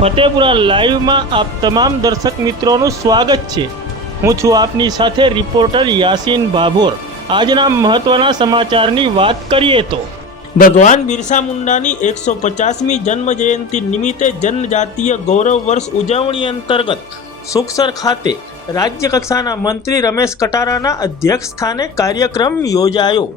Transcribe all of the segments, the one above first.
ફતેપુરા લાઈવમાં આપ તમામ દર્શક મિત્રોનું સ્વાગત છે। હું છું આપની સાથે રિપોર્ટર યાસીન ભાભોર। આજના મહત્વના સમાચારની વાત કરીએ તો ભગવાન બિરસા મુંડાની 150મી જન્મ જયંતિ નિમિત્તે જનજાતીય ગૌરવ વર્ષ ઉજવણી અંતર્ગત સુખસર ખાતે રાજ્ય કક્ષાના મંત્રી રમેશ કટારાના અધ્યક્ષ સ્થાને કાર્યક્રમ યોજાયો।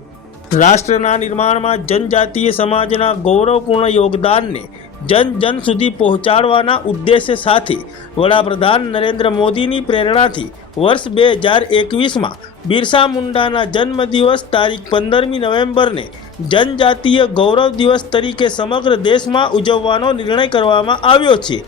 રાષ્ટ્રના નિર્માણમાં જનજાતીય સમાજના ગૌરવપૂર્ણ યોગદાનને જન જન સુધી પહોંચાડવાના ઉદ્દેશ્ય સાથે વડાપ્રધાન નરેન્દ્ર મોદીની પ્રેરણાથી વર્ષ 2021માં બિરસા મુંડાના જન્મદિવસ તારીખ 15મી નવેમ્બરને જનજાતીય ગૌરવ દિવસ તરીકે સમગ્ર દેશમાં ઉજવવાનો નિર્ણય કરવામાં આવ્યો છે।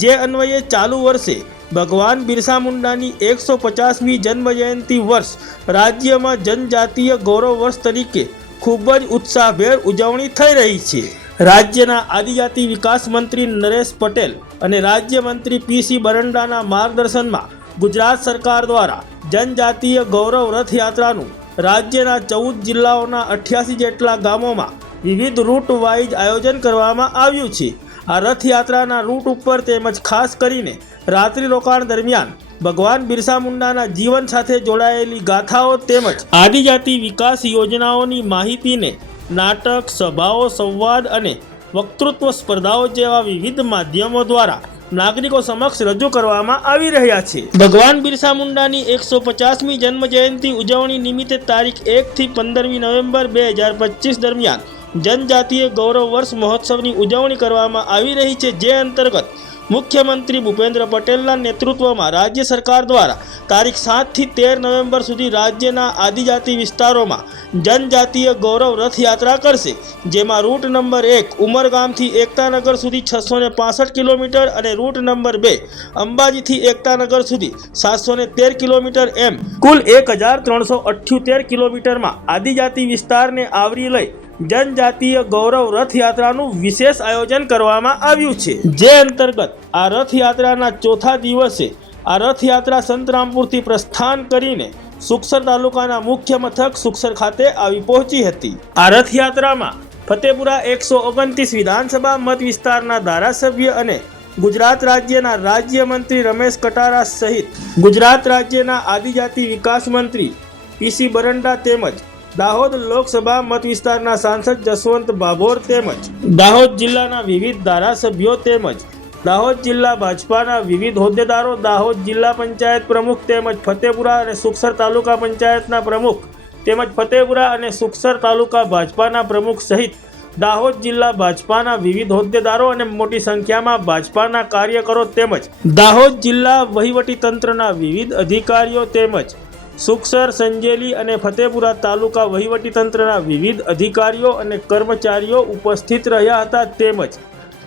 જે અન્વયે ચાલુ વર્ષે ભગવાન બિરસા મુંડાની 150મી જન્મજયંતિ વર્ષ રાજ્યમાં જનજાતીય ગૌરવ વર્ષ તરીકે ખૂબ જ ઉત્સાહભેર ઉજવણી થઈ રહી છે। રાજ્યના આદિજાતિ વિકાસ મંત્રી નરેશ પટેલ અને રાજ્ય મંત્રી પીસી બરંડાના માર્ગદર્શનમાં ગુજરાત સરકાર દ્વારા જનજાતીય ગૌરવ રથયાત્રાનું રાજ્યના 14 જિલ્લાઓના 88 જેટલા ગામોમાં વિવિધ રૂટ વાઇઝ આયોજન કરવામાં આવ્યું છે। આ રથયાત્રાના રૂટ ઉપર તેમજ ખાસ કરીને રાત્રિ રોકાણ દરમિયાન ભગવાન બિરસા મુંડાના જીવન સાથે જોડાયેલી ગાથાઓ તેમજ આદિજાતિ વિકાસ યોજનાઓની માહિતીને નાટક, સભાઓ, સંવાદ અને વક્તૃત્વ સ્પર્ધાઓ જેવા વિવિધ માધ્યમો દ્વારા નાગરિકો સમક્ષ રજૂ કરવામાં આવી રહ્યા છે। ભગવાન બિરસા મુંડાની 150મી જન્મ જયંતિ ઉજવણી નિમિત્તે તારીખ 1 થી 15મી નવેમ્બર 2025 દરમિયાન જનજાતીય ગૌરવ વર્ષ મહોત્સવની ઉજવણી કરવામાં આવી રહી છે। જે અંતર્ગત મુખ્યમંત્રી ભૂપેન્દ્ર પટેલના નેતૃત્વમાં રાજ્ય સરકાર દ્વારા તારીખ 7 થી 13 નવેમ્બર સુધી રાજ્યના આદિજાતિ વિસ્તારોમાં જનજાતીય ગૌરવ રથયાત્રા કરશે। જેમાં રૂટ નંબર 1 ઉમરગામથી એકતાનગર સુધી 665 કિલોમીટર અને રૂટ નંબર 2 અંબાજીથી એકતાનગર સુધી 713 કિલોમીટર એમ કુલ 1378 કિલોમીટરમાં આદિજાતિ વિસ્તારને આવરી લઈ જનજાતીય ગૌરવ રથયાત્રાનું વિશેષ આયોજન કરવામાં આવ્યું છે। જે અંતર્ગત આ રથયાત્રાના ચોથા દિવસે આ રથયાત્રા સંતરામપુરથી પ્રસ્થાન કરીને સુખસર તાલુકાના મુખ્ય મથક સુખસર ખાતે આવી પહોંચી હતી। આ રથયાત્રામાં ફતેપુરા 129 વિધાનસભા મત વિસ્તારના ધારાસભ્ય અને ગુજરાત રાજ્યના રાજ્યમંત્રી રમેશ કટારા સહિત ગુજરાત રાજ્યના આદિજાતિ વિકાસ મંત્રી પીસી બરંડા તેમજ દાહોદ લોકસભા મત વિસ્તારના સાંસદ જસવંત ભાભોર તેમજ દાહોદ જિલ્લાના વિવિધ ધારાસભ્યો તેમજ દાહોદ જિલ્લા ભાજપાના વિવિધ હોદ્દેદારો, દાહોદ જિલ્લા પંચાયત પ્રમુખ તેમજ ફતેપુરા અને સુખસર તાલુકા પંચાયતના પ્રમુખ તેમજ ફતેપુરા અને સુખસર તાલુકા ભાજપાના પ્રમુખ સહિત દાહોદ જિલ્લા ભાજપાના વિવિધ હોદ્દેદારો અને મોટી સંખ્યામાં ભાજપાના કાર્યકરો તેમજ દાહોદ જિલ્લા વહીવટીતંત્રના વિવિધ અધિકારીઓ તેમજ સુખસર, સંજેલી અને ફતેપુરા તાલુકા વહીવટીતંત્રના વિવિધ અધિકારીઓ અને કર્મચારીઓ ઉપસ્થિત રહ્યા હતા તેમજ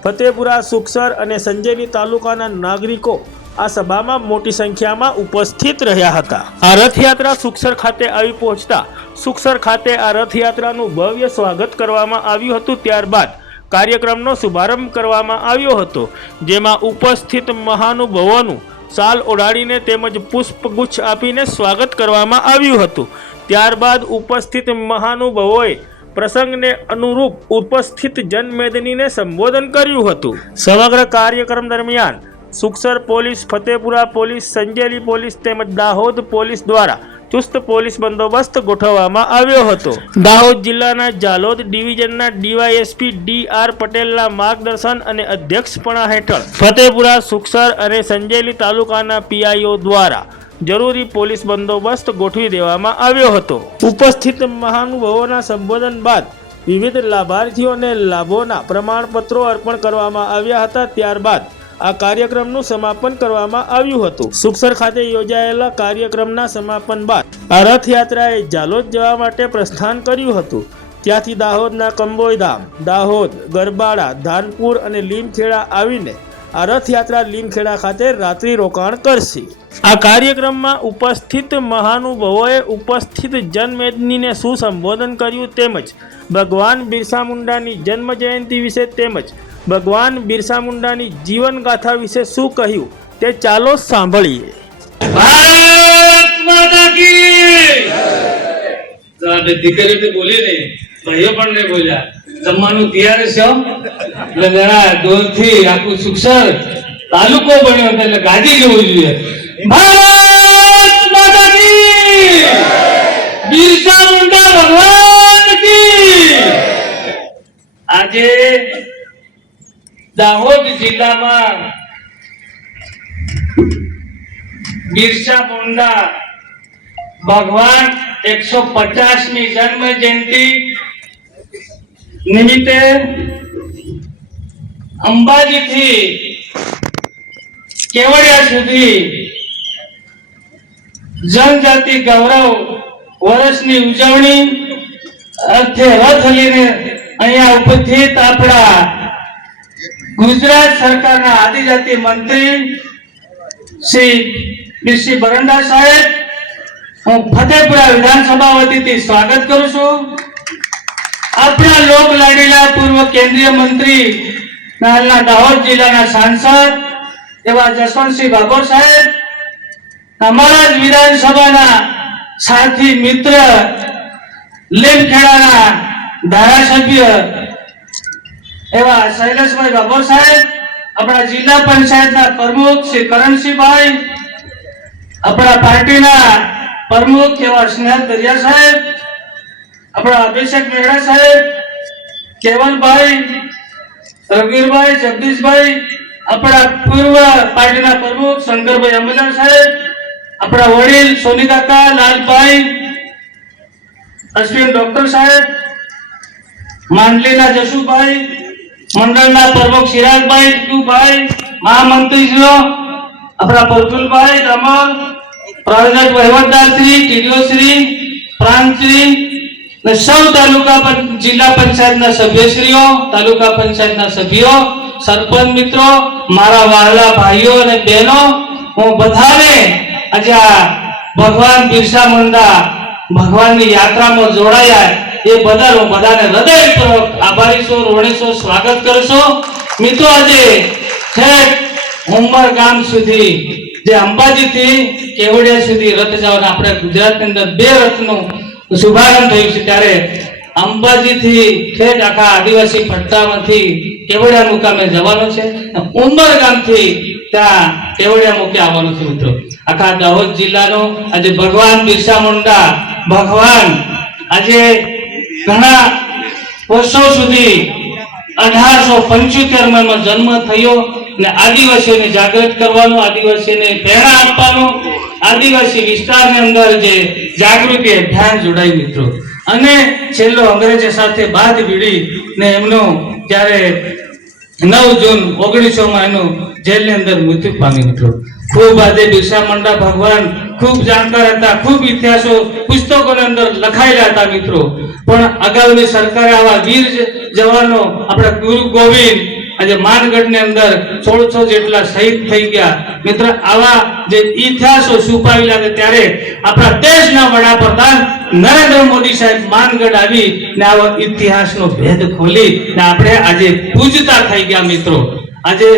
ફતેપુરા, સુખસર અને સંજેલી તાલુકાના નાગરિકો આ સભામાં મોટી સંખ્યામાં ઉપસ્થિત રહ્યા હતા। આ રથયાત્રા સુખસર ખાતે આવી પહોંચતા સુખસર ખાતે આ રથયાત્રાનું ભવ્ય સ્વાગત કરવામાં આવ્યું હતું। ત્યારબાદ કાર્યક્રમનો શુભારંભ કરવામાં આવ્યો હતો। જેમાં ઉપસ્થિત મહાનુભાવોનું શાલ ઓઢાડીને તેમજ પુષ્પગુચ્છ આપીને સ્વાગત કરવામાં આવ્યું હતું। ત્યારબાદ ઉપસ્થિત મહાનુભાવોએ પ્રસંગને અનુરૂપ ઉપસ્થિત જનમેદનીને સંબોધન કર્યું હતું। સમગ્ર કાર્યક્રમ દરમિયાન Sukhsar police, Fatepura police, Sanjeli police તેમજ દાહોદ પોલીસ દ્વારા ચુસ્ત પોલીસ બંદોબસ્ત ગોઠવવામાં આવ્યો હતો। દાહોદ જિલ્લાના જાલોદ ડિવિઝનના ડીવાયએસપી ડી.આર. પટેલના માર્ગદર્શન અને અધ્યક્ષપણા હેઠળ ફતેપુરા, સુખસર અને સંજેલી તાલુકાના પીઆઈઓ દ્વારા જરૂરી પોલીસ બંદોબસ્ત ગોઠવી દેવામાં આવ્યો હતો। ઉપસ્થિત મહાનુભાવોના સંબોધન બાદ વિવિધ લાભાર્થીઓને લાભોના પ્રમાણપત્રો અર્પણ કરવામાં આવ્યા હતા। ત્યારબાદ આ કાર્યક્રમનું સમાપન કરવામાં આવ્યું હતું। સુખસર ખાતે યોજાયેલા કાર્યક્રમના સમાપન બાદ આ રથયાત્રાએ જાલોદ જવા માટે પ્રસ્થાન કર્યું હતું। ત્યાંથી દાહોદના કંબોઈધામ, દાહોદ, ગરબાડા, ધાનપુર અને લીમખેડા આવીને આ રથયાત્રા લીમખેડા ખાતે રાત્રિ રોકાણ કરશે। આ કાર્યક્રમમાં ઉપસ્થિત મહાનુભાવોએ ઉપસ્થિત જનમેદનીને શું સંબોધન કર્યું તેમજ ભગવાન બિરસા મુંડાની જન્મ જયંતિ વિશે તેમજ ભગવાન બિરસા મુંડાની જીવન ગાથા વિશે શું કહ્યું તે ચાલો સાંભળીએ। ભારત માતા કી જય। દીકરીઓ બોલી નહીં, ભાઈઓ પણ નહીં બોલ્યા। જમવાનું તૈયાર છે હો. એટલે જરા દોરથી આખું સુખસર તાલુકો બન્યો હતો એટલે ગાજી જવું જોઈએ. ભારત માતા કી બિરસા મુંડા ભગવાન કી. આજે દાહોદ જિલ્લામાં બિરસા મુંડા ભગવાન 150મી જન્મ જયંતિ નિમિત્તે અંબાજીથી કેવડિયા સુધી જનજાતિ ગૌરવ વર્ષની ઉજવણી અર્થે રથ લઈને અહીંયા ઉપસ્થિત આપણા ગુજરાત સરકારના આદિજાતિ મંત્રી શ્રી બી.સી. બરંડા સાહેબ હું ફતેપુરા વિધાનસભા વતીથી સ્વાગત કરું છું. આપણા લોક લાડીલા પૂર્વ કેન્દ્રીય મંત્રી હાલના દાહોદ જિલ્લાના સાંસદ એવા જસવંતસિંહ ભાભોર સાહેબ, અમારા જ વિધાનસભાના સાથી મિત્ર લીમખેડાના ધારાસભ્ય એવા શૈલેષભાઈ ભાભોર સાહેબ, આપણા જિલ્લા પંચાયતના પ્રમુખ શ્રી કરણસિંહભાઈ, આપણા પાર્ટીના પ્રમુખ એવા સ્નેહલ દરિયા સાહેબ, આપણા અભિષેક મેહડા સાહેબ, કેવલભાઈ, રઘુવીરભાઈ, જગદીશભાઈ, આપણા પૂર્વ પાર્ટીના પ્રમુખ શંકરભાઈ અમલર સાહેબ, આપણા વડીલ સોની કાકા, લાલભાઈ, અશ્વિન ડોક્ટર સાહેબ, માંડલીના જશુભાઈ, મંડળના પ્રમુખ ચિરાગભાઈ, ટીકુભાઈ, મહામંત્રીશ્રીઓ આપણા પ્રફુલભાઈ, રમણ, પ્રાદેશિક વહીવટદારશ્રી, ટીડીઓશ્રી, પ્રાંતશ્રી ને સૌ તાલુકા જિલ્લા પંચાયતના સભ્યશ્રીઓ, તાલુકા પંચાયતના સભ્યો, સરપંચ મિત્રો, મારા વહાલા ભાઈઓ અને બહેનો, હું બધાને આજે આ ભગવાન બિરસા મુંડા ભગવાનની યાત્રામાં જોડાયા એ બદલ હું બધાને હૃદયપૂર્વક આભારી છું, ઋણી છું, સ્વાગત કરું છું. મિત્રો આજે છેક ઉંમર ગામ સુધી જે અંબાજીથી કેવડિયા સુધી રથ જવાના આપણે ગુજરાતની અંદર 2 રથનું શુભારંભ થયું છે ત્યારે અંબાજીથી ઠેઠ આખા આદિવાસી પટ્ટામાંથી કેવડિયા મુકામે જવાનું છે. ઉંમર ગામથી ત્યાં કેવડિયા મુકે આવવાનું છે. મિત્રો આખા દાહોદ જિલ્લાનો આજે ભગવાન બિરસા મુંડા ભગવાન આજે ઘણા વર્ષો સુધી 1875 માં જન્મ થયો અને આદિવાસીઓને જાગૃત કરવાનો, આદિવાસીઓને પ્રેરણા આપવાનો, આદિવાસી વિસ્તારની અંદર જે જાગૃતિ અભિયાન જોડાય મિત્રો. અને છેલ્લો અંગ્રેજો સાથે બાદ વીડી ને એમનું જ્યારે 9 જૂન 1900 એનું જેલની અંદર મૃત્યુ પામી મિત્રો. ખૂબ આજે બિરસા મુંડા ભગવાન ખૂબ જાણકાર હતા, ખૂબ ઇતિહાસો પુસ્તકોની અંદર લખાયેલા હતા મિત્રો. પણ અગાઉની સરકારે આવા વીર જવાનો આપણા ગુરુ ગોવિંદ આજે માનગઢની અંદર 1600 જેટલા શહીદ થઈ ગયા મિત્ર. આવા જે ઇતિહાસો છુપાવેલા છે ત્યારે આપણા દેશના વડાપ્રધાન નરેન્દ્ર મોદી સાહેબ માનગઢ આવી ને આવો ઇતિહાસનો ભેદ ખોલી ને આપણે આજે પૂજતા થઈ ગયા મિત્રો. આજે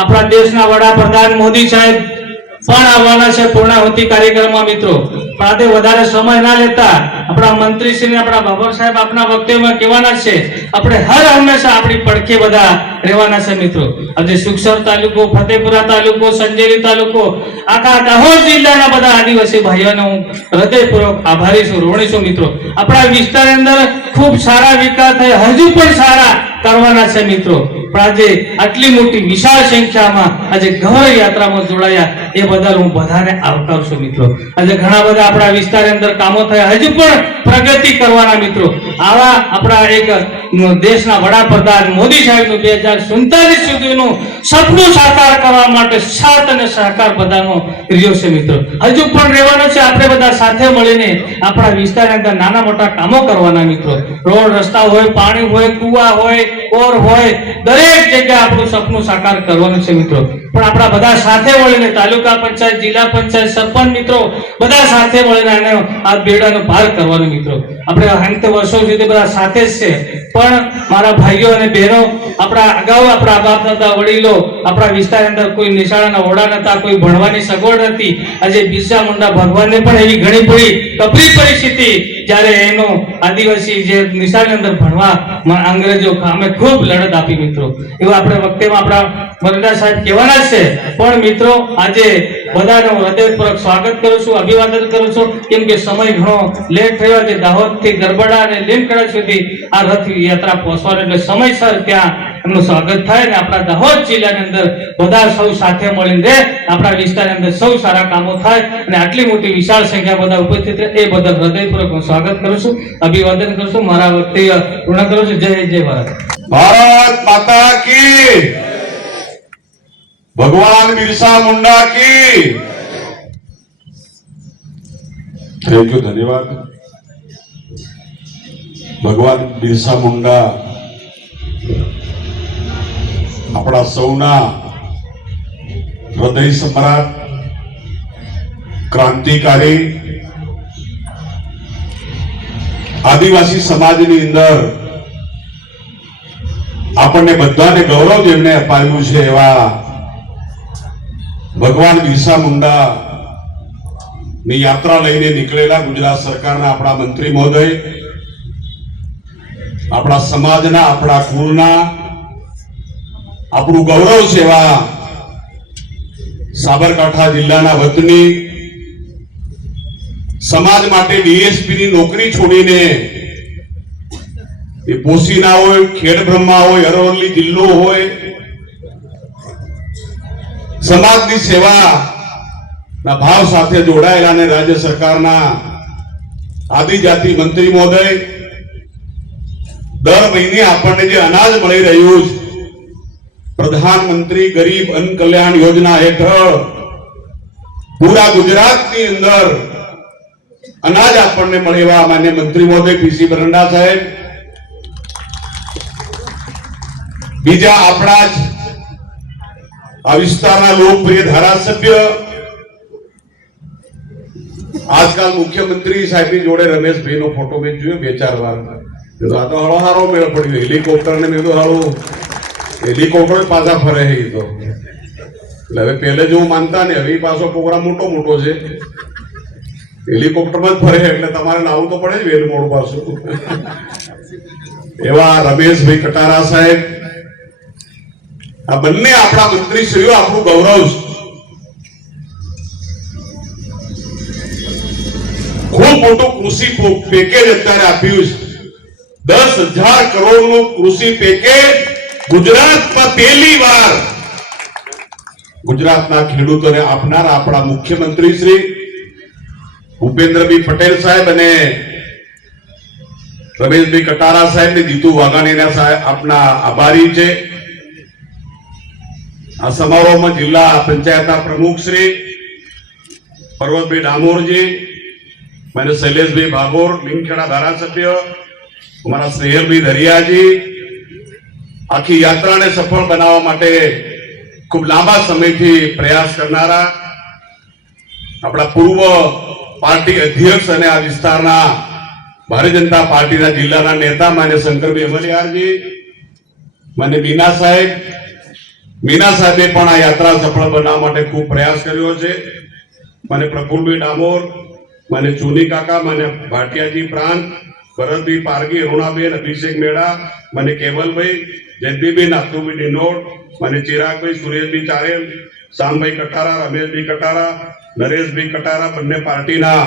આપણા દેશના વડાપ્રધાન મોદી સાહેબ પણ આવવાના છે પૂર્ણાહુતિ કાર્યક્રમમાં મિત્રો. પણ આજે વધારે સમય ના લેતા આપણા મંત્રી શ્રી આપણા ભાભોર સાહેબ આપના વક્તવ્યમાં કહેવાના છે આપણે હર હંમેશા આપણી પડખે બધા રહેવાના છે મિત્રો. આજે સુખસર તાલુકો, ફતેપુરા તાલુકો, સંજેલી તાલુકો, આખા દાહોદ જિલ્લાના બધા આદિવાસી ભાઈઓનો હું હૃદયપૂર્વક આભારી છું, ઋણી છું મિત્રો. આપણા વિસ્તારની અંદર ખૂબ સારા વિકાસ થયા, હજુ પણ સારા કરવાના છે મિત્રો. પણ આજે આટલી મોટી વિશાળ સંખ્યામાં આજે ગૌરવ યાત્રામાં જોડાયા એ બદલ હું બધાને આવકારું છું મિત્રો. આજે ઘણા બધા આપણા વિસ્તારની અંદર કામો થયા, હજુ પણ પ્રગતિ કરવાના મિત્રો. આવા આપણા એક દેશના વડાપ્રધાન મોદી સાહેબનું 2047 સુધીનું સપનું સાકાર કરવા માટે સાથ અને સહકાર બધાનો રહ્યો છે મિત્રો. હજુ પણ રહેવાનો છે. આપણે બધા સાથે મળીને આપણા વિસ્તારની અંદર નાના મોટા કામો કરવાના મિત્રો. રોડ રસ્તા હોય, પાણી હોય, કુવા હોય, બોર હોય, દરેક જગ્યાએ આપણું સપનું સાકાર કરવાનું છે મિત્રો. પણ આપણા બધા સાથે મળીને તાલુકા પંચાયત, જિલ્લા પંચાયત, સરપંચ મિત્રો બધા સાથે મળીને આ બેડાનો પાર કરવાનો મિત્રો. આપણે અંત વર્ષો સુધી બધા સાથે જ છે. પણ મારા ભાઈઓ અને બહેનો, આપણા અગાઉ આપણા બાપ દાદા વડીલો આપણા વિસ્તારની અંદર કોઈ નિશાળાના ઓરડા નતા, કોઈ ભણવાની સગવડ નથી. આજે બિરસા મુંડા ભગવાનને પણ એવી ઘણી બધી કપરી પરિસ્થિતિ જ્યારે એનો આદિવાસી જે નિશાળની અંદર ભણવા અંગ્રેજો સામે ખૂબ લડત આપી મિત્રો. એવું આપણે વખતેમાં આપણા મરડા સાહેબ કહેવાના છે. પણ મિત્રો આજે બધાનું હૃદયપૂર્વક સ્વાગત કરું છું, અભિવાદન કરું છું, કેમ કે સમય ઘણો લેટ થયો છે. દાહોદથી ગરબડા અને લીમખેડા સુધી આ રથ યાત્રા પહોંચવાનો, એટલે સમયસર ત્યાં એમનું સ્વાગત થાય ને આપણા દાહોદ જિલ્લાની અંદર બધા સૌ સાથે મળીને રહે, આપણા વિસ્તારની અંદર સૌ સારા કામો થાય અને આટલી મોટી વિશાળ સંખ્યા બધા ઉપસ્થિત રહે એ બદલ હૃદયપૂર્વક હું સ્વાગત કરું છું, અભિવાદન કરું છું, મારા વક્તવ્ય પૂર્ણ કરું છું. જય જય ભારત. भारत माता की, भगवान बिरसा मुंडा की. थैंक यू, धन्यवाद. भगवान बिरसा मुंडा આપણા સૌના હૃદય સમ્રાટ, ક્રાંતિકારી, આદિવાસી સમાજની અંદર આપણને બધાને ગૌરવ જેમને અપાવ્યું છે એવા ભગવાન બિરસા મુંડા ની યાત્રા લઈને નીકળેલા ગુજરાત સરકારના આપણા મંત્રી મહોદય, આપણા સમાજના, આપણા કુળના, આપણું ગૌરવ છે એવા સાબરકાંઠા જિલ્લાના વતની, સમાજ માટે ડીએસપી ની નોકરી છોડીને એ પોસીના હોય, ખેડબ્રહ્મા હોય, અરવલ્લી જિલ્લો હોય, સમાજની સેવા ના ભાવ સાથે જોડાયેલા અને રાજ્ય સરકારના આદિજાતિ મંત્રી મહોદય, દર મહિને આપણને જે અનાજ મળી રહ્યું છે, પ્રધાનમંત્રી ગરીબ અન્ન કલ્યાણ યોજના હેઠળ પૂરા ગુજરાતની અંદર અનાજ આપણને મળે એવા માન્ય મંત્રી મહોદય પીસી બરંડા સાહેબ, બીજા આપણા જ આ વિસ્તારના લોકપ્રિય ધારાસભ્ય, આજકાલ મુખ્યમંત્રી સાહેબની જોડે રમેશભાઈ નો ફોટો મેં જોયો 2-4 વાર. આ તો હળો હારો મેળ પડ્યો, હેલિકોપ્ટર ને મેં તો હારું હેલિકોપ્ટર પાછા ફરે છે. તો એટલે હવે પહેલે જેવું માનતા ને, હવે પાછો પ્રોગ્રામ મોટો છે, હેલિકોપ્ટરમાં જ ફરે એટલે તમારે લાવવું તો પડે જ વેલ મોડ પાછું. એવા રમેશભાઈ કટારા સાહેબ, આ બંને આપણા મંત્રીશ્રીઓ આપણું ગૌરવ છે. ખૂબ મોટું કૃષિ પેકેજ અત્યારે આપ્યું છે, 10,000 કરોડનું કૃષિ પેકેજ ગુજરાતમાં પહેલી વાર ગુજરાતના ખેડૂતોને આપનાર આપણા મુખ્યમંત્રી શ્રી ભૂપેન્દ્રભાઈ પટેલ સાહેબ અને રમેશભાઈ કટારા સાહેબ ને જીતુ વાઘાણીના સાહેબ આપના આભારી છે. આ સમારોહમાં જિલ્લા પંચાયતના પ્રમુખ શ્રી પર્વતભાઈ ડામોરજી, મને શૈલેષભાઈ ભાભોર, લીમખેડા ધારાસભ્ય, અમારા સ્નેહલભાઈ દરિયાજી, આખી યાત્રાને સફળ બનાવવા માટે ખૂબ લાંબા સમયથી પ્રયાસ કરનારા આપણા પૂર્વ પાર્ટી અધ્યક્ષ અને આ વિસ્તારના ભારતીય જનતા પાર્ટીના જિલ્લાના નેતા માન્ય શંકરભાઈ અમલિયારજી, મને મીના સાહેબે પણ આ યાત્રા સફળ બનાવવા માટે ખૂબ પ્રયાસ કર્યો છે. મને પ્રફુલભાઈ ડામોર, મને ચુની કાકા, મને ભાટિયાજી પ્રાંત, ભરતભાઈ પારગી, અરુણાબેન, અભિષેક મેળા, મને કેવલભાઈ, જયદીપભાઈ, નાથુભાઈ ડિનોડ, મને ચિરાગભાઈ, સુરેશભાઈ ચારેલ, શામભાઈ કટારા, રમેશભાઈ કટારા, નરેશભાઈ કટારા, બંને પાર્ટીના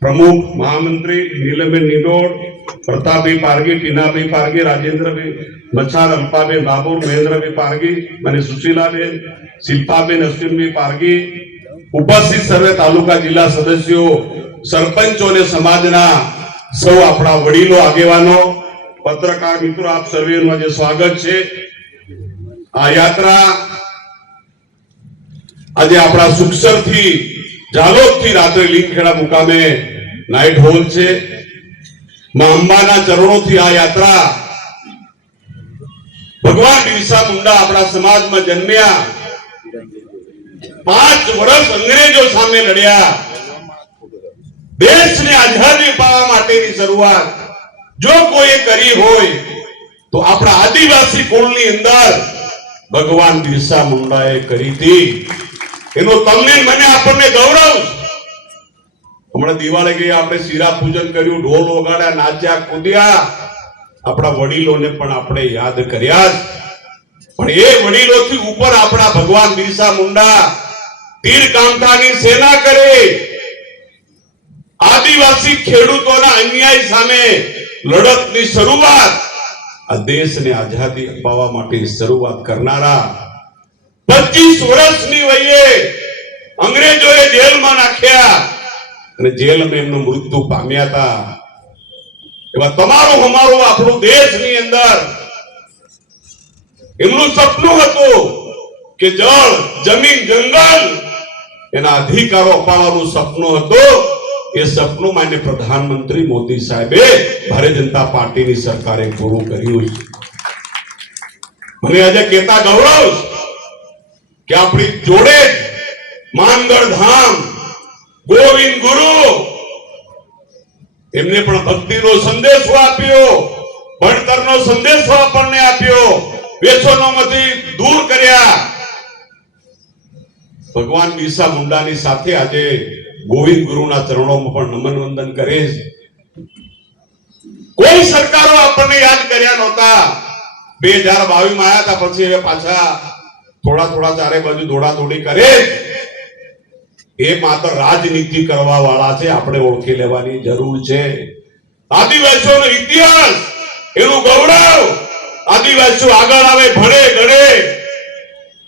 પ્રમુખ મહામંત્રી, નીલમબેન નિડોડ, પ્રતાપભાઈ પારગી, ટીનાભાઈ પારગી, રાજેન્દ્રભાઈ મચ્છાર, અલ્પાબેન બાબુર, મહેન્દ્રભાઈ પારગી, મને સુશીલાબેન, શિલ્પાબેન, અશ્વિનભાઈ પારગી, ઉપસ્થિત સર્વે તાલુકા જિલ્લા સદસ્યો, સરપંચો અને સમાજના સૌ આપણા વડીલો, આગેવાનો, પત્રકાર મિત્રો, આપ સર્વેનું આજે સ્વાગત છે. આ યાત્રા આજે આપણા સુખસરથી, જાલોદથી રાત્રે લીમખેડા મુકામે નાઇટ હોલ છે. માં અંબાના ચરણોથી આ યાત્રા ભગવાન બિરસા મુંડા આપણા સમાજમાં જન્મ્યા, 5 વર્ષ અંગ્રેજો સામે લડ્યા, દેશને આઝાદી અપાવવા માટેની શરૂઆત જો કોઈએ કરી હોય તો આપણા આદિવાસી કુળની અંદર ભગવાન બિરસા મુંડાએ કરી હતી. એનો તમને મને આપણને ગૌરવ. હમણાં દિવાળી ગઈ, આપણે શીરા પૂજન કર્યું, ઢોલ વગાડ્યા, નાચ્યા, કૂદ્યા, આપણા વડીલોને પણ આપણે યાદ કર્યા. પણ એ વડીલોથી ઉપર આપણા ભગવાન બિરસા મુંડા તીર કામઠાની સેના કરે, આદિવાસી ખેડૂતોના અન્યાય સામે લડતની શરૂઆત, આ દેશને આઝાદી અપાવવા માટે શરૂઆત કરનારા, 25 વર્ષની વયે અંગ્રેજોએ જેલમાં નાખ્યા અને જેલમાં એમનું મૃત્યુ પામ્યા હતા. એવા તમારું અમારું આપણું દેશની અંદર એમનું સપનું હતું કે જળ, જમીન, જંગલ એના અધિકારો અપાવવાનું સપનું હતું. એ સપનું માન્ય પ્રધાનમંત્રી મોદી સાહેબે ભારતીય જનતા પાર્ટીની સરકારે પૂરું કર્યું છે. મને આજે કહેતા ગૌરવ કે આપણી જોડે માનગઢ ધામ, ગોવિંદ ગુરુ, એમને પણ ભક્તિનો સંદેશો આપ્યો, ભણતરનો સંદેશો આપણને આપ્યો, વ્યસનોમાંથી દૂર કર્યા. ભગવાન બિરસા મુંડાની સાથે આજે ગોવિંદ ગુરુના ચરણોમાં પણ નમન વંદન કરે છે. કોઈ સરકારો આપણને યાદ કર્યા નહોતા. 2022 માં આવ્યા હતા, પછી હવે પાછા થોડા ચારે બાજુ દોડાદોડી કરે. એ માત્ર રાજનીતિ કરવા વાળા છે, આપણે ઓળખી લેવાની જરૂર છે. આદિવાસીઓનો ઇતિહાસ, એનું ગૌરવ, આદિવાસીઓ આગળ આવે, ભણે ગણે,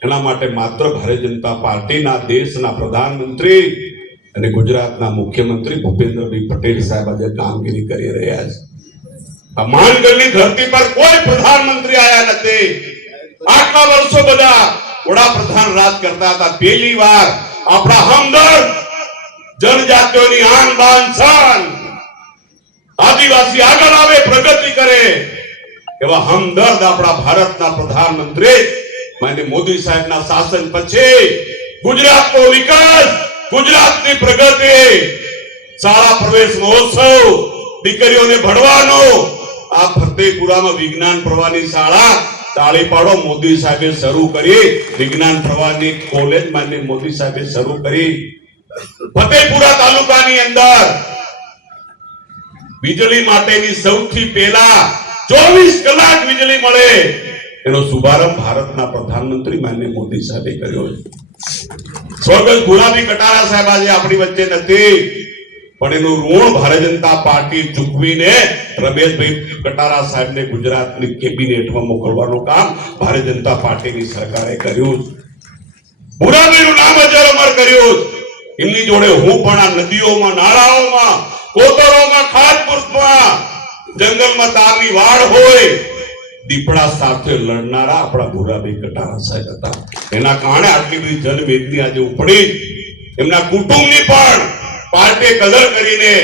એના માટે માત્ર ભારતીય જનતા પાર્ટીના દેશના પ્રધાનમંત્રી અને ગુજરાતના મુખ્યમંત્રી ભૂપેન્દ્રભાઈ પટેલ સાહેબ આજે કામગીરી કરી રહ્યા છે. આ માનગઢની ધરતી પર કોઈ પ્રધાનમંત્રી આયા નથી. આટલા વર્ષો બધા વડાપ્રધાન રાજ કરતા હતા. પહેલી વાર આપણા હમદર્દ, જનજાતિઓની આન બાન શાન, આદિવાસી આગળ આવે, પ્રગતિ કરે, એવા હમદર્દ આપણા ભારતના પ્રધાનમંત્રી માનનીય મોદી સાહેબના શાસન પછી ગુજરાતનો વિકાસ, ગુજરાતની પ્રગતિ, શાળા પ્રવેશ મહોત્સવ, દીકરીઓને ભણવાનો, આ ફતેપુરામાં વિજ્ઞાન પ્રવાહની શાળા, તાળી પાડો, મોદી સાહેબે શરૂ કરી. વિજ્ઞાન પ્રવાહની કોલેજ માનનીય મોદી સાહેબે શરૂ કરી. ફતેપુરા તાલુકાની અંદર વીજળી માટેની સૌથી પહેલા 24 કલાક વીજળી મળે એનો શુભારંભ ભારતના પ્રધાનમંત્રી માનનીય મોદી સાહેબે કર્યો છે. સ્વર્ગસ્થ ગુલાબી કટારા સાહેબ આજે આપણી વચ્ચે નથી, પણ એનું ઋણ ભારતીય જનતા પાર્ટી ચૂકવીને રમેશભાઈ કટારા સાહેબને ગુજરાતની કેબિનેટમાં મોકલવાનું કામ ભારતીય જનતા પાર્ટીની સરકારે કર્યું. ભુરાભાઈનું નામ અજર અમર કર્યું. એમની જોડે હું પણ આ નદીઓમાં, નાળાઓમાં, કોતરોમાં, ખાતપુરમાં, જંગલમાં તારની વાડ હોય, દીપડા સાથે લડનારા આપણા ભુરાભાઈ કટારા સાહેબ હતા. એના કારણે આટલી બધી જનમેદની આજે ઉપડી. એમના કુટુંબની પણ પાર્ટીએ કદર કરીને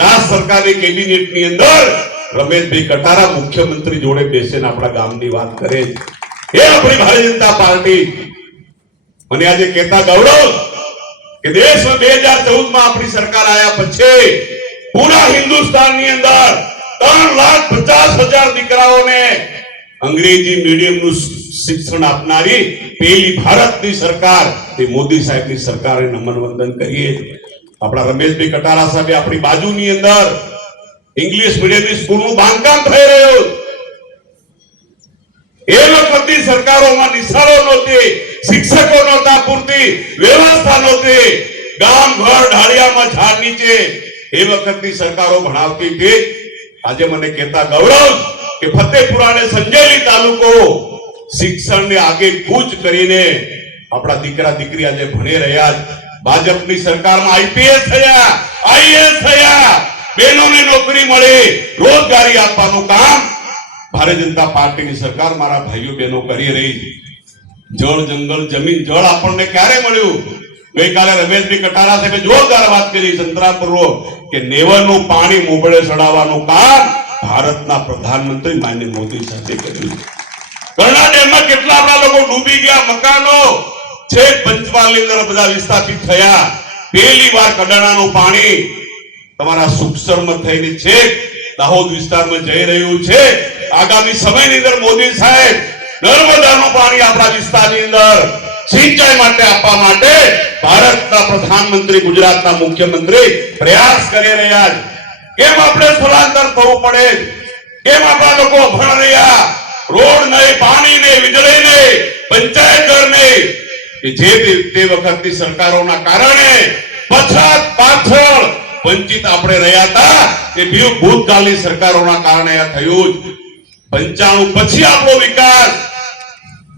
રાજ સરકારની કેબિનેટની અંદર રમેશભાઈ કટારા મુખ્યમંત્રી જોડે બેસીને આપણા ગામની વાત કરે. એ આપણી ભારતીય જનતા પાર્ટી. મને આજે કહેતા ગૌરવ કે દેશમાં 2014 માં આપણી સરકાર આયા પછી પૂરા હિન્દુસ્તાનની અંદર 3,50,000 દીકરાઓને અંગ્રેજી મીડિયમનું શિક્ષણ આપનારી પહેલી ભારતની સરકાર એ મોદી સાહેબની સરકારે નમન વંદન કરીએ. આપણા રમેશભાઈ કટારા સાહેબે આપણી બાજુની અંદર ઇંગ્લિશ મીડિયમની સ્કૂલનું બાંધકામ થઈ રહ્યું. એ વખતની સરકારોમાં નિશાળો નહોતી, શિક્ષકો નહોતા, પૂરતી વ્યવસ્થા નહોતી, ગામ ઘર ઢાળિયામાં ઝાડ નીચે એ વખતની સરકારો ભણાવતી હતી. આજે મને કહેતા ગૌરવ કે ફતેપુરા અને સંજેલી તાલુકો શિક્ષણને આગે કૂચ કરીને આપણા દીકરા દીકરી આજે ભણી રહ્યા છે. ભાજપની સરકારમાં આઈપીએસ થયા, આઈએએસ થયા, બહેનોને નોકરી મળી, રોજગારી આપવાનું કામ ભારતીય જનતા પાર્ટીની સરકાર, મારા ભાઈઓ બહેનો કરી રહી છે. જળ, જંગલ, જમીન, જળ આપણને ક્યારે મળ્યું? ગઈકાલે રમેશભાઈ કટારા સાહેબે જોરદાર વાત કરી સંતરાપુર કે નેવરનું પાણી મોબળે ચડાવવાનું કામ ભારતના પ્રધાનમંત્રી માનનીય મોદી સાહેબે કર્યું. કર્ણાટકમાં કેટલા આપણા લોકો ડૂબી ગયા, મકાનો છેક પંચમહાલની અંદર બધા વિસ્થાપિત થયા. પહેલી વાર કડાણાનું પાણી તમારા સુખસરમાં થઈને છેક દાહોદ વિસ્તારમાં જઈ રહ્યું છે. આગામી સમયની અંદર મોદી સાહેબ નર્મદાનું પાણી આપણા વિસ્તારની અંદર સિંચાઈ માટે આપવા માટે ભારતના પ્રધાનમંત્રી ગુજરાતના મુખ્યમંત્રી પ્રયાસ કરી રહ્યા છે કેમ આપણે સ્થળાંતર થવું પડે કેમ આપણા લોકો અભણ રહ્યા રોડ નહીં પાણી નહીં વીજળી નહીં પંચાયત ઘર નહીં કે જે તે વખતની સરકારોના કારણે પછાત પાછળ વંચિત આપણે રહ્યા હતા એ ભૂતકાળની સરકારોના કારણે આ થયું 95 પછી આપણો વિકાસ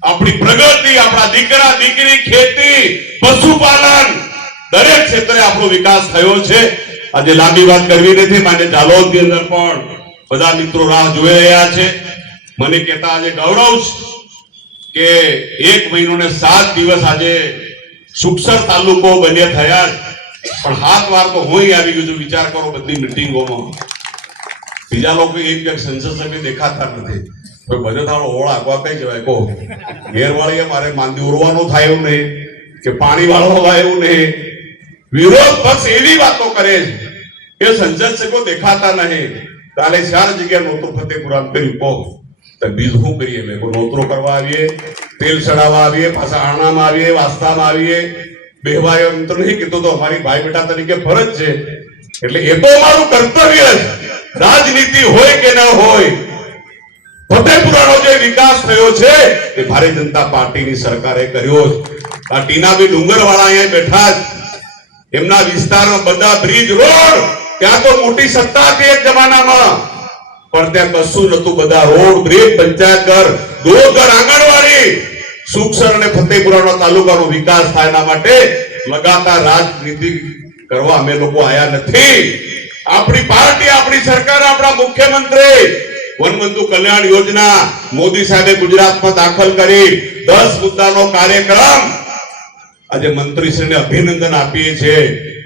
આપણી પ્રગતિ આપણા દીકરા દીકરી ખેતી પશુપાલન દરેક ક્ષેત્રે આપણો વિકાસ થયો છે આજે લાંબી વાત કરવી નથી માને જાલોદની અંદર પણ બધા મિત્રો રાહ જોઈ રહ્યા છે મને કહેતા આજે ગૌરવ છે કે 1 મહિનો ને 7 દિવસ આજે સુખસર તાલુકો બન્યા થયા પણ હાથ વાર તો હું આવી ગયો છું વિચાર કરો બધી મીટિંગોમાં બીજા લોકો એક સંસદ સભ્ય દેખાતા નથી બધે થાળો હોળ આગવા કઈ જવાય કહો ઘેરવાળીએ મારે માંદી ઉરવાનું થાય એવું નહીં કે પાણી વાળવા એવું નહીં વિરોધ પક્ષ એવી વાતો કરે છે એ સંસદ સભ્યો દેખાતા નહીં કાલે 4 જગ્યાએ નોતરું ફતેપુરા કર્યું કહો તો બીજું શું કરીએ મેં નોતરો કરવા આવીએ તેલ ચડાવવા આવીએ પાછા આણામાં આવીએ વાસ્તામાં આવીએ બેહવાય એમ તો નહીં કીધું તો અમારી ભાઈ બેટા તરીકે ફરજ છે એટલે એ તો અમારું કર્તવ્ય છે રાજનીતિ હોય કે ન હોય ફતેપુરાનો જે વિકાસ થયો છે એ ભારતીય જનતા પાર્ટીની સરકારે કર્યો છે આ ટીનાબી ડુંગરવાળા અહીંયા બેઠા છે એમના વિસ્તારમાં બધા બ્રિજ રોડ ત્યાં તો મોટી સત્તા હતી એક જમાનામાં પણ ત્યાં કશું નતું બધા રોડ બ્રિજ પંચાયત ઘર ઘર આંગણવાડી સુખસર અને ફતેપુરાનો તાલુકાનો વિકાસ થાય એના માટે લગાતાર રાજનીતિ કરવા અમે લોકો આયા નથી આપણી પાર્ટી આપણી સરકાર આપણા મુખ્યમંત્રી વનબંધુ કલ્યાણ યોજના મોદી સાહેબે ગુજરાતમાં દાખલ કરી 10 મુદ્દાનો કાર્યક્રમ આજે મંત્રીશ્રીને અભિનંદન આપીએ છીએ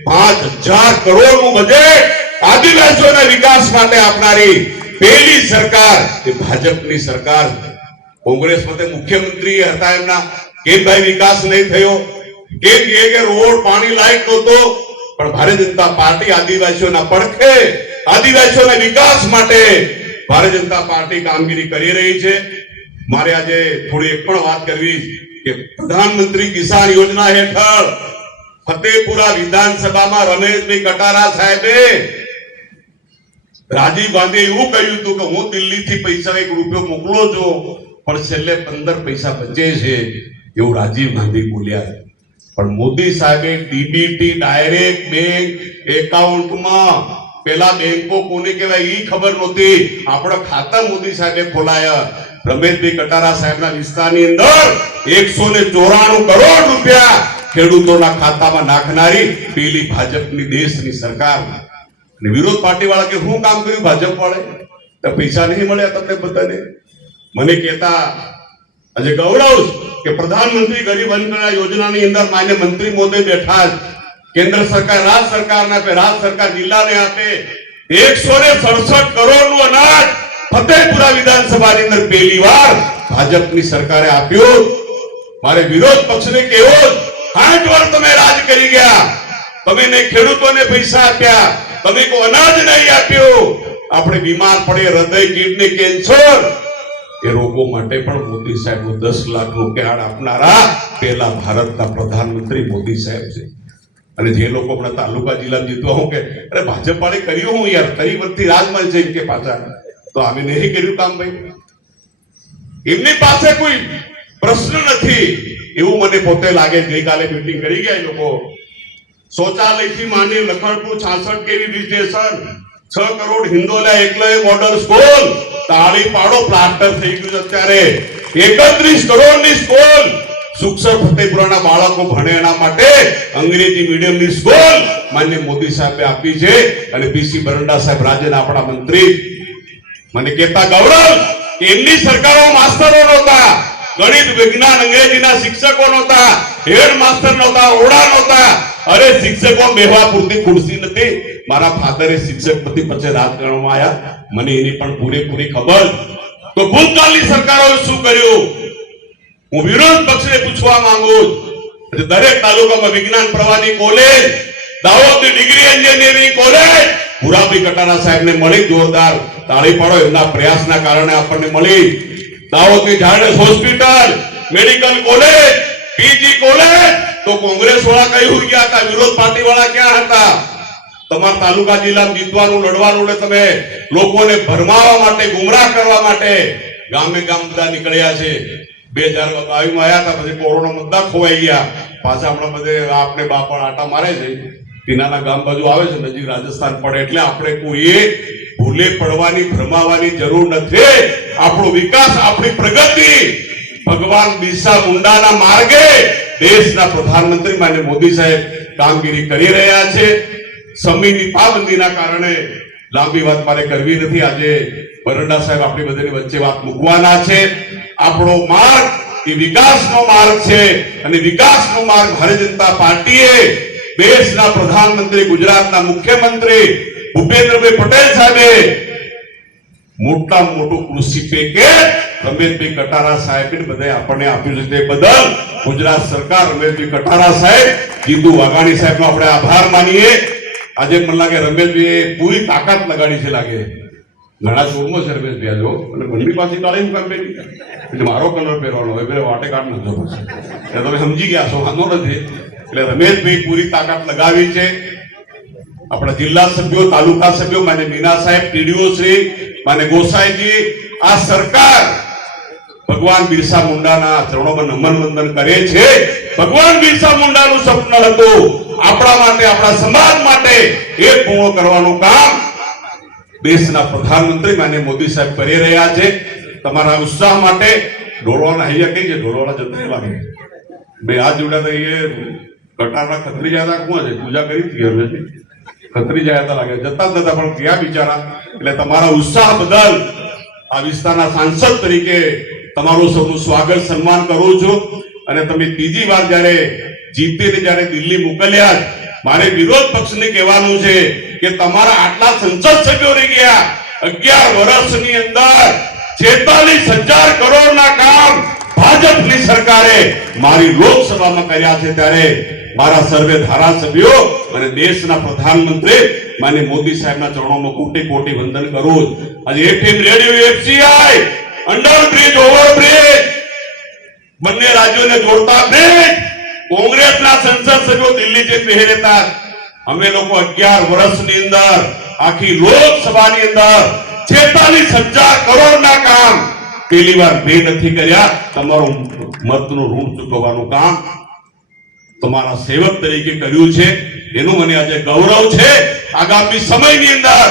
5000 કરોડનું બજેટ આદિવાસીઓના વિકાસ માટે આપનારી પહેલી સરકાર એ ભાજપની સરકાર કોંગ્રેસમાં મુખ્યમંત્રી હતા એમના કેમ ભાઈ વિકાસ નહીં થયો કેમ કે રોડ પાણી લાઈટ નહોતો પણ ભારતીય જનતા પાર્ટી આદિવાસીઓના પડખે આદિવાસીઓના વિકાસ માટે ભારતીય જનતા પાર્ટી કામગીરી કરી રહી છે મારે આજે થોડી એક પણ વાત કરવી કે પ્રધાનમંત્રી કિસાન યોજના હેઠળ ફતેપુરા વિધાનસભામાં રમેશભાઈ કટારા સાહેબે રાજીવ ગાંધી એવું કહ્યું હતું કે હું દિલ્હીથી પૈસા 1 રૂપિયો મોકલો છું પણ છેલ્લે 15 પૈસા બચે છે એવું રાજીવ ગાંધી બોલ્યા પણ મોદી સાહેબે ડીબીટી ડાયરેક્ટ બેંક એકાઉન્ટમાં પેલા બેંકો કોને કહેવાય ઈ ખબર નહોતી આપણા ખાતા મોદી સાહેબે ખોલાયા રમેશભાઈ કટારા સાહેબના વિસ્તારની અંદર 194 કરોડ રૂપિયા ખેડૂતોના ખાતામાં નાખનારી પેલી ભાજપની દેશની સરકાર અને વિરોધ પાર્ટી વાળા કે શું કામ કર્યું ભાજપ વાળે તો પૈસા નહીં મળ્યા તમને બધાને મને કહેતા આજે ગૌરવ કે પ્રધાનમંત્રી ગરીબ કલ્યાણ યોજનાની અંદર માન્ય મંત્રી મોદી બેઠા કેન્દ્ર સરકાર રાજ્ય સરકારને આપે રાજ્ય સરકાર જિલ્લાને આપે 167 કરોડનું અનાજ ફતેપુરા વિધાનસભાની અંદર પહેલીવાર ભાજપની સરકારે આપ્યું મારે વિરોધ પક્ષને કહેવો 8 વર્ષ તમે રાજ કરી ગયા તમે ને ખેડૂતોને પૈસા આપ્યા તમે કો અનાજ નહીં આપ્યું આપણે બીમાર પડે હૃદય કિડની કેન્સર એ રોગો માટે પણ મોદી સાહેબ 10 લાખનું કાર્ડ આપનારા પહેલા ભારતના પ્રધાનમંત્રી મોદી સાહેબ છે અને જે લોકો આપણા તાલુકા જિલ્લા જીતવા હું કે અરે ભાજપ વાળે કર્યું હું યાર ફરી વખતથી રાજમાં છે કે પાછા તો અમે નહીં કર્યું કામ ભાઈ એમની પાસે કોઈ પ્રશ્ન નથી એવું મને પોતે લાગે ગઈકાલે મીટિંગ કરી ગયા એ લોકો શૌચાલયથી માંડી Lakhanpur 66 KV bridge station 6 crore Hindola Eklavya model school તાળી પાડો પ્લાસ્ટર થઈ ગયું અત્યારે 31 કરોડની સ્કૂલ સુખસર ફતેપુરાના બાળકો ભણે એના માટે અંગ્રેજી મીડિયમની સ્કૂલ માન્ય મોદી સાહેબે આપી છે અને પીસી બરંડા સાહેબ રાજ્યના આપણા મંત્રી મને કહેતા ગૌરવ કે એમની સરકારો માસ્ટરો નહોતા ગણિત વિજ્ઞાન અંગ્રેજીના શિક્ષકો નહોતા હેડ માસ્ટર નહોતા ઓડા નહોતા અરે શિક્ષકો બેહવા પૂરતી ખુરશી નથી મારા ફાધરે શિક્ષક પછી પછી રાજકારણમાં આવ્યા મને એની પણ પૂરેપૂરી ખબર તો ભૂતકાળની સરકારોએ શું કર્યું હું વિરોધ પક્ષને પૂછવા માંગુ છું દરેક તાલુકામાં વિજ્ઞાન પ્રવાહની કોલેજ દાહોદની degree engineering college Purabhai Katara સાહેબને મળી જોરદાર તાળી પાડો એમના પ્રયાસના કારણે આપણને મળી દાહોદની Zydus hospital medical college PG college તો કોંગ્રેસ વાળા કઈ હોઈ ગયા હતા, વિરોધ પાર્ટી વાળા ક્યાં હતા? તમારા તાલુકા જિલ્લામાં જીતવાનું લડવાનું એટલે તમે લોકોને ભરમાવા માટે, ગુમરાહ કરવા માટે ગામે ગામ બધા નીકળ્યા છે. 2022 માં આવ્યા હતા, પછી કોરોના મુદ્દા ખોવાઈ ગયા, પાછા હમણાં બધે આપને બાપણ આટા મારે છે. ટીનાના ગામ બાજુ આવે છે, નજીક રાજસ્થાન પડે. એટલે આપણે કોઈ ભૂલે પડવાની, ભરમાવાની જરૂર નથી. આપણો વિકાસ, આપણી પ્રગતિ ભગવાન બિરસા મુંડાના માર્ગે દેશના પ્રધાનમંત્રી માન્ય મોદી સાહેબ કામગીરી કરી રહ્યા છે. સમયની પાબંદીના કારણે લાંબી વાત મારે કરવી નથી. આજે બરંડા સાહેબ આપણી બધાની વચ્ચે વાત મૂકવાના છે. આપણો માર્ગ એ વિકાસનો માર્ગ છે, અને વિકાસનો માર્ગ ભારતીય જનતા પાર્ટીએ દેશના પ્રધાનમંત્રી, ગુજરાતના મુખ્યમંત્રી ભૂપેન્દ્રભાઈ પટેલ સાહેબે મોટામાં મોટું કૃષિ પેકેજ રમેશભાઈ કટારા સાહેબે બધાએ આપણને આપ્યું છે. તે બદલ ગુજરાત સરકાર, રમેશભાઈ કટારા સાહેબ, જીતુ વાઘાણી સાહેબનો આપણે આભાર માનીએ. આજે મને લાગે રમેશભાઈએ પૂરી તાકાત લગાડી છે. લાગે ઘણા જોરમાં છે રમેશભાઈ. આજો અને ઘણી પાછી કાઢી કંપની એટલે મારો કલર પહેરવાનો હોય, પેલા વાટે કાઢ નતો. એટલે તમે સમજી ગયા છો, વાંધો નથી. એટલે રમેશભાઈ પૂરી તાકાત લગાવી છે. આપણા જિલ્લા સભ્યો, તાલુકા સભ્યો, માન્ય મીના સાહેબ, ટીડીઓ શ્રી, માન્ય ગોસાઈજી, આ સરકાર ભગવાન બિરસા મુંડાના ચરણોમાં નમન વંદન કરે છે. ભગવાન બિરસા મુંડાનું સપનું હતું આપણા માટે, આપણા સમાજ માટે એક પૂર્ણ કરવાનું કામ દેશના પ્રધાનમંત્રી માન્ય મોદી સાહેબ કરી રહ્યા છે. તમારા ઉત્સાહ માટે ઢોળવાના હૈયા કઈ છે, ઢોળવાના જતરે લાગે. બે હાથ જોડ્યા હતા, એ કટારના ખત્રી જાય હતા. કોણ છે? પૂજા કરી હતી ઘર ખત્રી જાય હતા લાગે, જતા જ નતા, પણ ક્યાં બિચારા. એટલે તમારા ઉત્સાહ બદલ આ વિસ્તારના સાંસદ તરીકે તમારું સૌનું સ્વાગત, સન્માન કરું છું. અને તમે ત્રીજી વાર જયારે જીતીને જયારે દિલ્હી મોકલ્યા, મારે વિરોધ પક્ષને કહેવાનું છે કે તમારા આટલા સંસદ સભ્યો રહી ગયા, 11 વર્ષની અંદર 46,000 કરોડના કામ ભાજપની સરકારે મારી લોકસભામાં કર્યા છે. ત્યારે મારા સર્વે ધારાસભ્યો અને દેશના પ્રધાનમંત્રી માન્ય મોદી સાહેબના ચરણોમાં કોટી કોટી વંદન કરું. આજે FM radio, FCI, underbridge, overbridge, બંને રાજ્યોને જોડતા બ્રિજ, કોંગ્રેસના સંસદ સભ્યો દિલ્હી જે પહેરેતા. અમે લોકો 11 વર્ષની અંદર આખી લોકસભાની અંદર 46,000 કરોડના કામ પહેલી વાર બે નથી કર્યા. તમારું મતનું ઋણ ચૂકવવાનું કામ તમારા સેવક તરીકે કર્યું છે, એનું મને આજે ગૌરવ છે. આગામી સમયની અંદર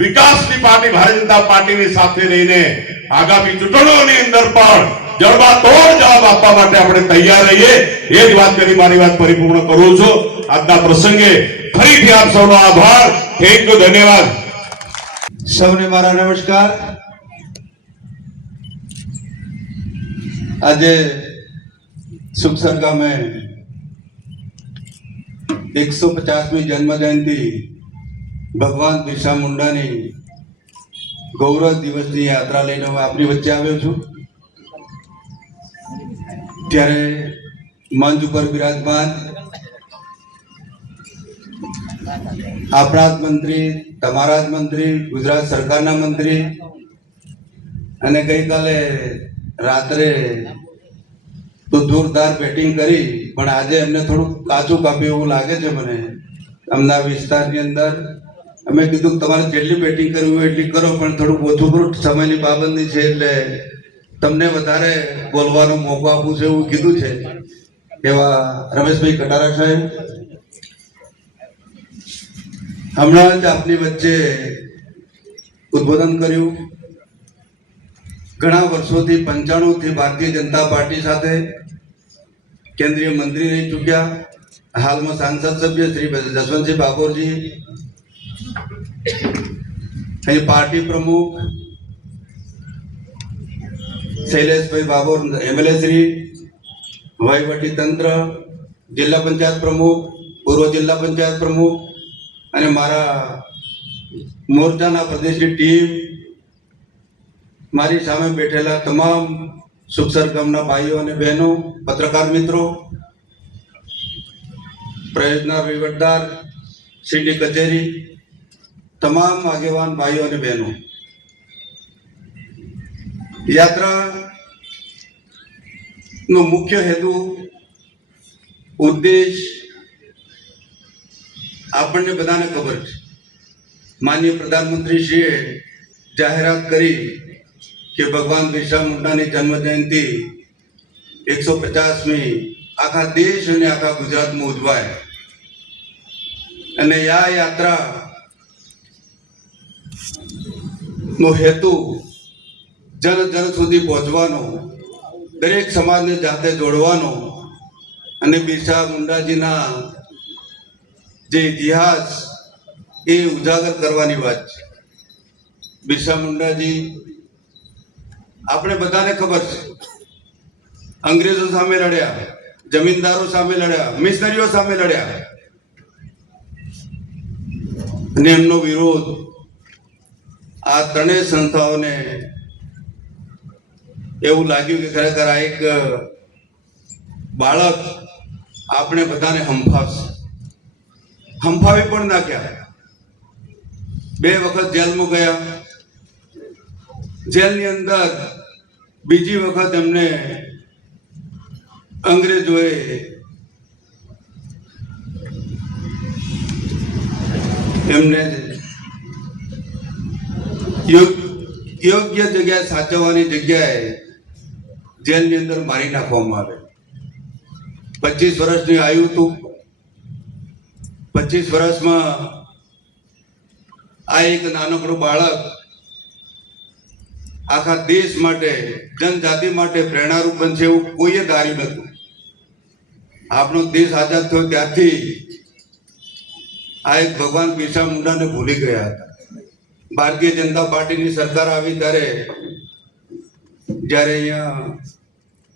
વિકાસની પાર્ટી ભારતીય જનતા પાર્ટીની સાથે રહીને આગામી ચૂંટણીઓની અંદર પણ જડબાતોડ જવાબ આપવા માટે આપણે તૈયાર રહીએ. એ જ વાત કરી મારી વાત પરિપૂર્ણ કરું છું. આજના પ્રસંગે ફરીથી આપ સૌનો આભાર. થેન્ક યુ, ધન્યવાદ. સૌને મારા નમસ્કાર. આજે સુખસર ગામે 150મી જન્મ જયંતિ ભગવાન બિરસા મુંડાની ગૌરવ દિવસની યાત્રા લઈને હું આપની વચ્ચે આવ્યો છું. ત્યારે મંચ ઉપર બિરાજમાન આપણા જ મંત્રી, તમારા જ મંત્રી, ગુજરાત સરકારના મંત્રી, અને ગઈકાલે રાત્રે તો જોરદાર બેટિંગ કરી, પણ આજે એમને થોડુંક કાચું કાપ્યું એવું લાગે છે મને. અમદાવાદ વિસ્તારની અંદર અમે કીધું તમારે જેટલી બેટિંગ કરવી હોય એટલી કરો, પણ થોડુંક ઓછું કરો, સમયની પાબંદી છે એટલે તમને વધારે બોલવાનો મોકો આપવું છે એવું કીધું છે. એવા રમેશભાઈ કટારા સાહેબ, હમણાં જ આપની વચ્ચે ઉદ્બોધન કર્યું. ઘણા વર્ષોથી 95થી ભારતીય જનતા પાર્ટી સાથે કેન્દ્રીય મંત્રી રહી ચૂક્યા. હાલમાં સાંસદ સભ્ય શ્રી જસવંતસિંહ બાબોરજી, અહીં પાર્ટી પ્રમુખ શૈલેષભાઈ બાબોર એમએલએ શ્રી, વહીવટી તંત્ર, જિલ્લા પંચાયત પ્રમુખ, પૂર્વ જિલ્લા પંચાયત પ્રમુખ, અને મારા મોરચાના પ્રદેશની ટીમ, મારી સામે બેઠેલા તમામ સુખસર ગામના ભાઈઓ અને બહેનો, પત્રકાર મિત્રો, પ્રયોજના વહીવટદાર, સીડી કચેરી, તમામ આગેવાન ભાઈઓ અને બહેનો, યાત્રા નો મુખ્ય હેતુ ઉદ્દેશ આપણને બધાને ખબર છે. માનનીય પ્રધાનમંત્રીશ્રીએ જાહેરાત કરી કે ભગવાન બિરસા મુંડાની જન્મ જયંતિ 150મી આખા દેશ અને આખા ગુજરાતમાં ઉજવાય અને આ યાત્રા નો હેતુ જન જન સુધી પહોંચવાનો, દરેક સમાજને જાતે જોડવાનો અને બિરસા મુંડાજીના જે ઇતિહાસ એ ઉજાગર કરવાની વાત છે. બિરસા મુંડાજી આપણે બધાને ખબર છે, અંગ્રેજો સામે લડ્યા, જમીનદારો સામે લડ્યા, મિશનરીઓ સામે લડ્યા અને એમનો વિરોધ આ ત્રણેય સંસ્થાઓને એવું લાગ્યું કે ખરેખર આ એક બાળક આપણે બધાને હંફાવશે. હંફાવી પણ નાખ્યા. 2 વખત જેલમાં ગયા. જેલની અંદર બીજી વખત એમને અંગ્રેજોએ એમને યોગ્ય જગ્યાએ સાચવવાની જગ્યાએ જેલની અંદર મારી નાખવામાં આવે. 25 વર્ષની આયુ હતું. 25 વર્ષમાં આ એક નાનકડું બાળક આખા દેશ માટે, જનજાતિ માટે પ્રેરણારૂપ બનશે એવું કોઈએ ધાર્યું નતું. આપણો દેશ આઝાદ થયો ત્યારથી આ એક ભગવાન બિરસા મુંડાને ભૂલી ગયા હતા. ભારતીય જનતા પાર્ટીની સરકાર આવી ત્યારે જ્યારે અહીંયા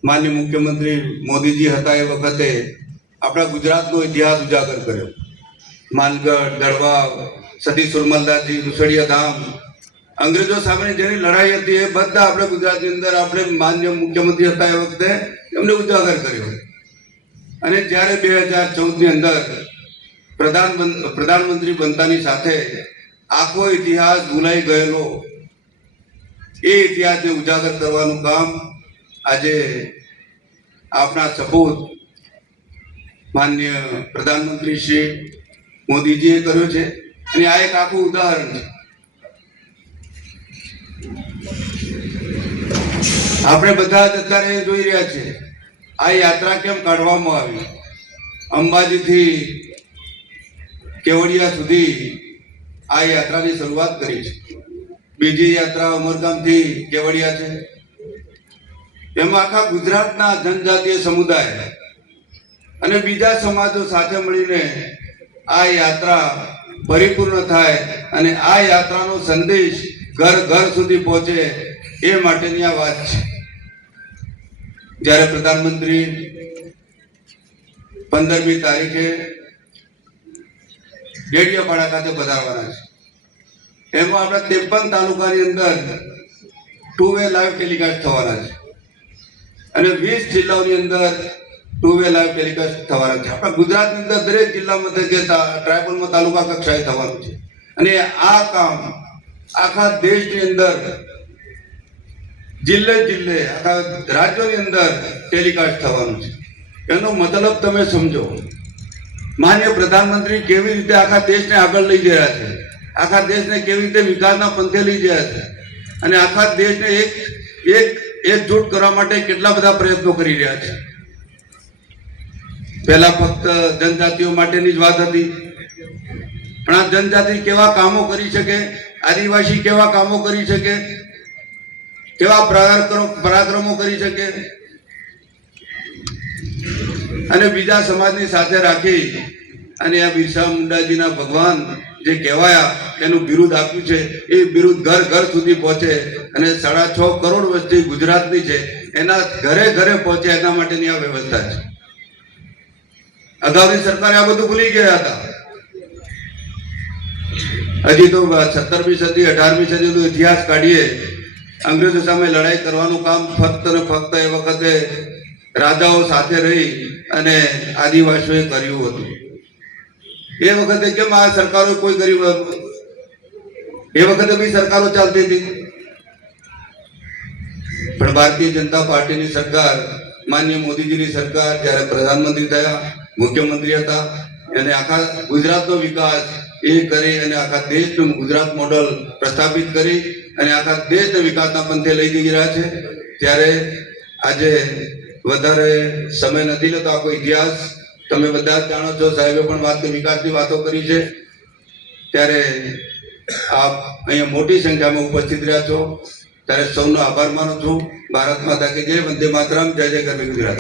માનનીય મુખ્યમંત્રી મોદીજી હતા એ વખતે આપણા ગુજરાતનો ઇતિહાસ ઉજાગર કર્યો. માનગઢ, દળવા, સતી સુરમલદાસજી, રૂસડિયા ધામ, અંગ્રેજો સામેની જેની લડાઈ હતી એ બધા આપણે ગુજરાતની અંદર આપણે માનનીય મુખ્યમંત્રી હતા એ વખતે એમને ઉજાગર કર્યો. અને જ્યારે 2014ની અંદર પ્રધાનમંત્રી બનતાની સાથે આખો ઇતિહાસ ભૂલાઈ ગયેલો એ ઇતિહાસને ઉજાગર કરવાનું કામ આજે આપણા સપૂત માનનીય પ્રધાનમંત્રી શ્રી મોદીજીએ કર્યો છે. અને આ એક આખું ઉદાહરણ છે. આપણે બધા જ અત્યારે જોઈ રહ્યા છે આ યાત્રા કેમ કાઢવામાં આવી. અંબાજીથી કેવડિયા સુધી આ યાત્રાની શરૂઆત કરી છે. બીજી યાત્રા ઉમરગામથી કેવડિયા છે. એમાં આખા ગુજરાતના જનજાતીય સમુદાય અને બીજા સમાજો સાથે મળીને આ યાત્રા પરિપૂર્ણ થાય અને આ યાત્રાનો સંદેશ ઘર ઘર સુધી પહોંચે એ માટેની આ વાત છે. જ્યારે પ્રધાનમંત્રી 15મી તારીખે ડેડિયાપાડા ખાતે પધારવાના છે. એમાં આપણા 53 તાલુકાની અંદર 2-વે લાઈવ ટેલિકાસ્ટ થવાના છે અને 20 જિલ્લાઓની અંદર 2-વે લાઈવ ટેલિકાસ્ટ થવાના છે. આપણા ગુજરાતની અંદર દરેક જિલ્લામાં ટ્રાયબલમાં તાલુકા કક્ષાએ થવાનું છે. અને આ કામ આખા દેશની અંદર જિલ્લે જિલ્લે આખા રાજ્યોની અંદર ટેલિકાસ્ટ થવાનું છે. એનો મતલબ તમે સમજો. માનનીય પ્રધાનમંત્રી કેવી રીતે આખા દેશને આગળ લઈ જઈ રહ્યા છે, આખા દેશને કેવી રીતે વિકાસના પંથે લઈ જઈ રહ્યા છે અને આખા દેશને એકજૂટ કરવા માટે કેટલા બધા પ્રયત્નો કરી રહ્યા છે. પહેલા ફક્ત જનજાતિઓ માટેની જ વાત હતી, પણ આ જનજાતિ કેવા કામો કરી શકે, આદિવાસી કેવા કામો કરી શકે, કેવા પરાક્રમો કરી શકે અને બીજા સમાજની સાથે રાખી અને આ બિરસા મુંડાજીના ભગવાન જે કહેવાયા એનું બિરુદ આપ્યું છે એ બિરુદ ઘર ઘર સુધી પહોંચે અને 6.5 કરોડ વસ્તી ગુજરાતની છે એના ઘરે ઘરે પહોંચે એના માટેની આ વ્યવસ્થા છે. અગાઉની સરકારે આ બધું ભૂલી ગયા હતા. હજી તો 17મી સદી 18મી સદીનો ઇતિહાસ કાઢીએ, અંગ્રેજો સામે લડાઈ કરવાનું કામ ફક્ત ને ફક્ત એ વખતે રાજાઓ સાથે રહી અને આદિવાસીઓએ કર્યું હતું. એ વખતે કેમ આ સરકારો કોઈ કર્યું? એ વખતે બી સરકારો ચાલતી હતી, પણ ભારતીય જનતા પાર્ટીની સરકાર, માનનીય મોદીજીની સરકાર જ્યારે પ્રધાનમંત્રી થયા મુખ્યમંત્રી હતા અને આખા ગુજરાતનો વિકાસ એ કરી અને આખા દેશનું ગુજરાત મોડલ પ્રસ્થાપિત કરી અને આખા દેશને વિકાસના પંથે લઈ જઈ રહ્યા છે. ત્યારે આજે વધારે સમય નથી લેતો. આખો ઇતિહાસ તમે બધા જ જાણો છો. સાહેબે પણ વિકાસની વાતો કરી છે. ત્યારે આપ અહીંયા મોટી સંખ્યામાં ઉપસ્થિત રહ્યા છો ત્યારે સૌનો આભાર માનું છું. ભારત માતા કી જય. વંદે માતરમ. જય જય ગરવી ગુજરાત.